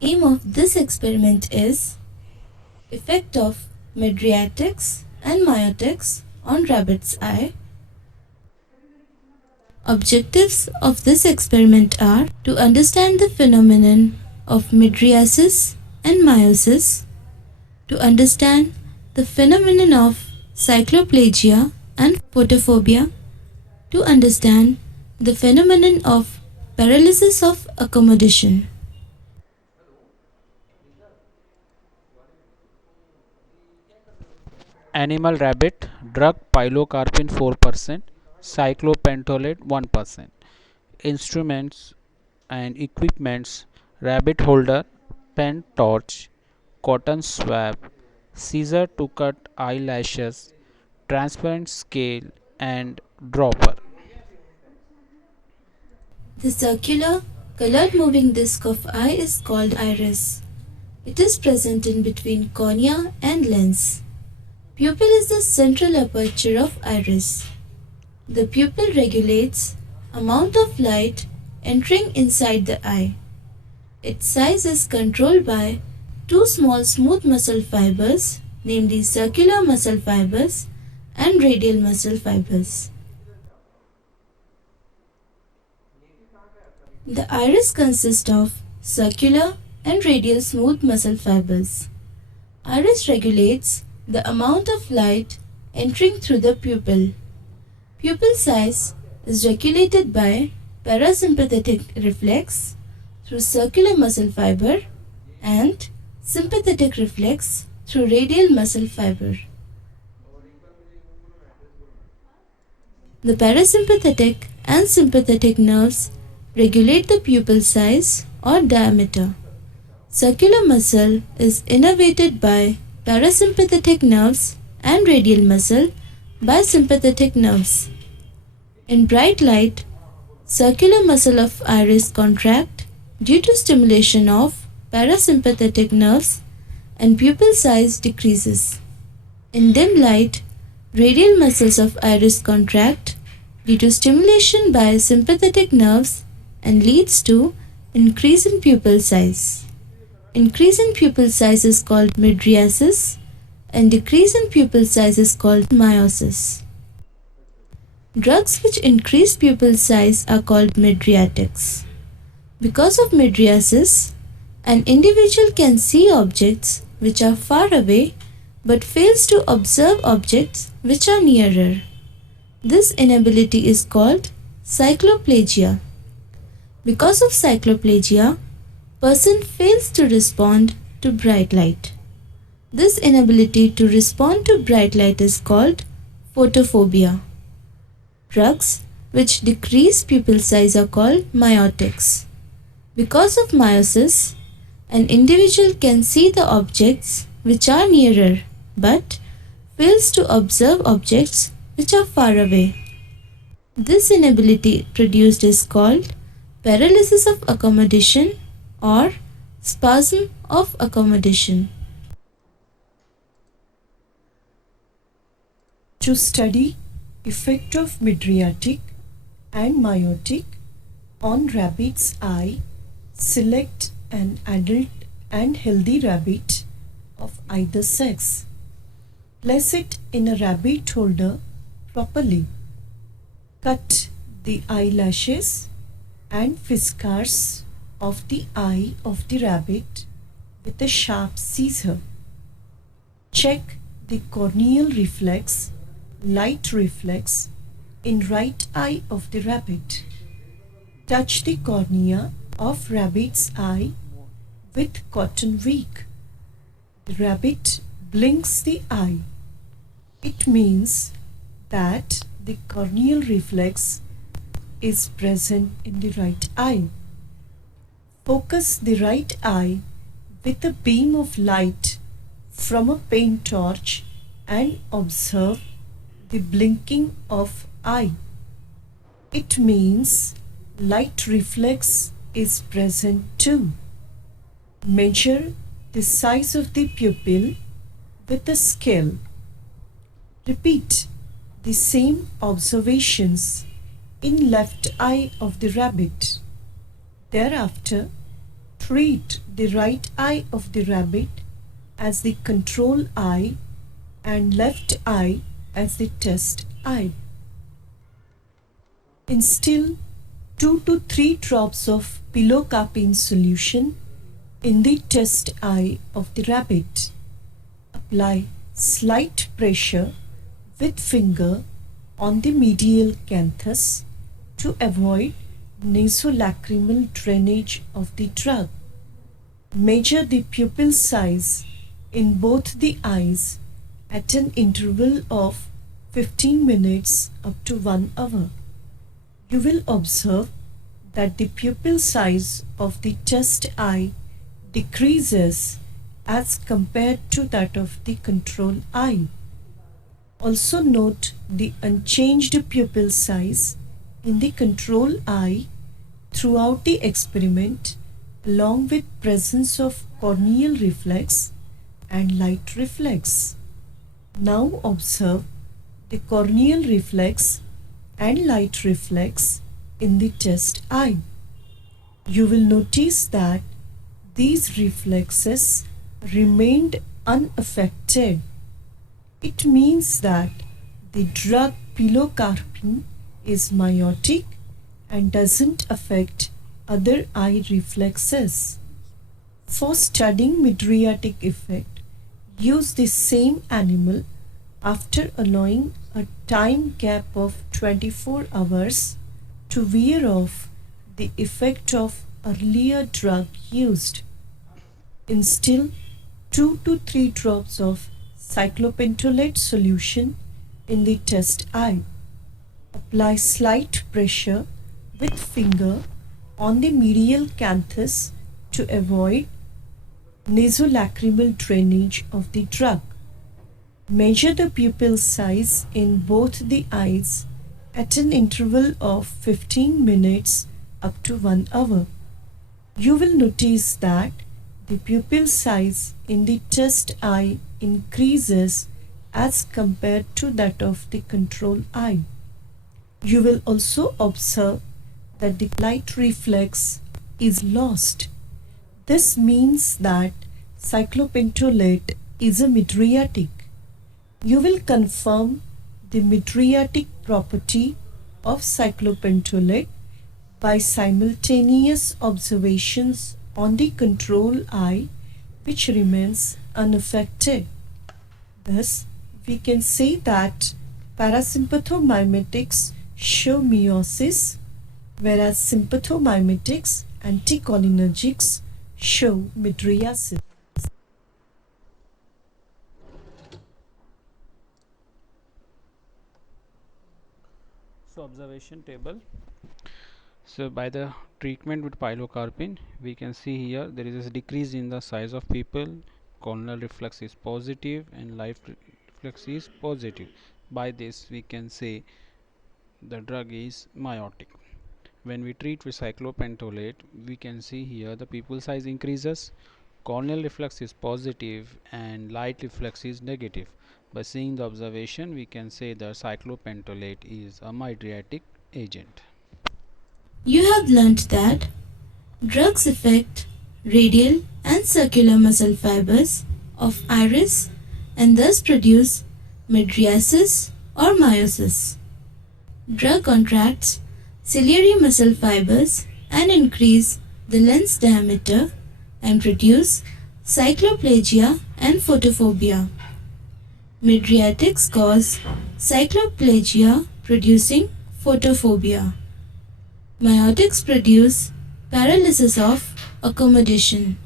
Aim of this experiment is effect of mydriatics and myotics on rabbit's eye. Objectives of this experiment are to understand the phenomenon of mydriasis and miosis, to understand the phenomenon of cycloplegia and photophobia, to understand the phenomenon of paralysis of accommodation. Animal rabbit, drug pilocarpine 4%, cyclopentolate 1%. Instruments and equipments: rabbit holder, pen torch, cotton swab, scissor to cut eyelashes, transparent scale, and dropper. The circular, colored moving disc of eye is called iris. It is present in between cornea and lens. Pupil is the central aperture of iris. The pupil regulates amount of light entering inside the eye. Its size is controlled by two small smooth muscle fibers, namely circular muscle fibers and radial muscle fibers. The iris consists of circular and radial smooth muscle fibers. Iris regulates the amount of light entering through the pupil. Pupil size is regulated by parasympathetic reflex through circular muscle fiber and sympathetic reflex through radial muscle fiber. The parasympathetic and sympathetic nerves regulate the pupil size or diameter. Circular muscle is innervated by parasympathetic nerves and radial muscle by sympathetic nerves. In bright light, circular muscle of iris contract due to stimulation of parasympathetic nerves and pupil size decreases. In dim light, radial muscles of iris contract due to stimulation by sympathetic nerves and leads to increase in pupil size. Increase in pupil size is called mydriasis and decrease in pupil size is called miosis. Drugs which increase pupil size are called mydriatics. Because of mydriasis, an individual can see objects which are far away but fails to observe objects which are nearer. This inability is called cycloplegia. Because of cycloplegia, person fails to respond to bright light. This inability to respond to bright light is called photophobia. Drugs which decrease pupil size are called myotics. Because of miosis, an individual can see the objects which are nearer but fails to observe objects which are far away. This inability produced is called paralysis of accommodation or spasm of accommodation. To study effect of mydriatic and myotic on rabbit's eye, select an adult and healthy rabbit of either sex. Place it in a rabbit holder properly. Cut the eyelashes and whiskers of the eye of the rabbit with a sharp scissor. Check the corneal reflex, light reflex in right eye of the rabbit. Touch the cornea of rabbit's eye with cotton wick. The rabbit blinks the eye. It means that the corneal reflex is present in the right eye. Focus the right eye with a beam of light from a paint torch and observe the blinking of eye. It means light reflex is present too. Measure the size of the pupil with a scale. Repeat the same observations in left eye of the rabbit. Thereafter, treat the right eye of the rabbit as the control eye and left eye as the test eye. Instill 2 to 3 drops of pilocarpine solution in the test eye of the rabbit. Apply slight pressure with finger on the medial canthus to avoid nasolacrimal drainage of the drug. Measure the pupil size in both the eyes at an interval of 15 minutes up to 1 hour. You will observe that the pupil size of the test eye decreases as compared to that of the control eye. Also note the unchanged pupil size in the control eye throughout the experiment, along with presence of corneal reflex and light reflex. Now observe the corneal reflex and light reflex in the test eye. You will notice that these reflexes remained unaffected. It means that the drug pilocarpine is miotic and doesn't affect other eye reflexes. For studying mydriatic effect, use the same animal after allowing a time gap of 24 hours to wear off the effect of earlier drug used. Instill 2 to 3 drops of cyclopentolate solution in the test eye. Apply slight pressure with finger on the medial canthus to avoid nasolacrimal drainage of the drug. Measure the pupil size in both the eyes at an interval of 15 minutes up to 1 hour. You will notice that the pupil size in the test eye increases as compared to that of the control eye. You will also observe that the light reflex is lost. This means that cyclopentolate is a mydriatic. You will confirm the mydriatic property of cyclopentolate by simultaneous observations on the control eye, which remains unaffected. Thus, we can say that parasympathomimetics show meiosis, whereas sympathomimetics anticholinergics show mydriasis. So observation table. So by the treatment with pilocarpine, we can see here there is a decrease in the size of pupil, corneal reflex is positive and light reflex is positive. By this we can say the drug is miotic. When we treat with cyclopentolate, we can see here the pupil size increases, corneal reflex is positive and light reflex is negative. By seeing the observation, we can say that cyclopentolate is a mydriatic agent. You have learnt that drugs affect radial and circular muscle fibers of iris and thus produce mydriasis or meiosis. Drug contracts ciliary muscle fibers and increase the lens diameter and produce cycloplegia and photophobia. Mydriatics cause cycloplegia producing photophobia. Meiotics produce paralysis of accommodation.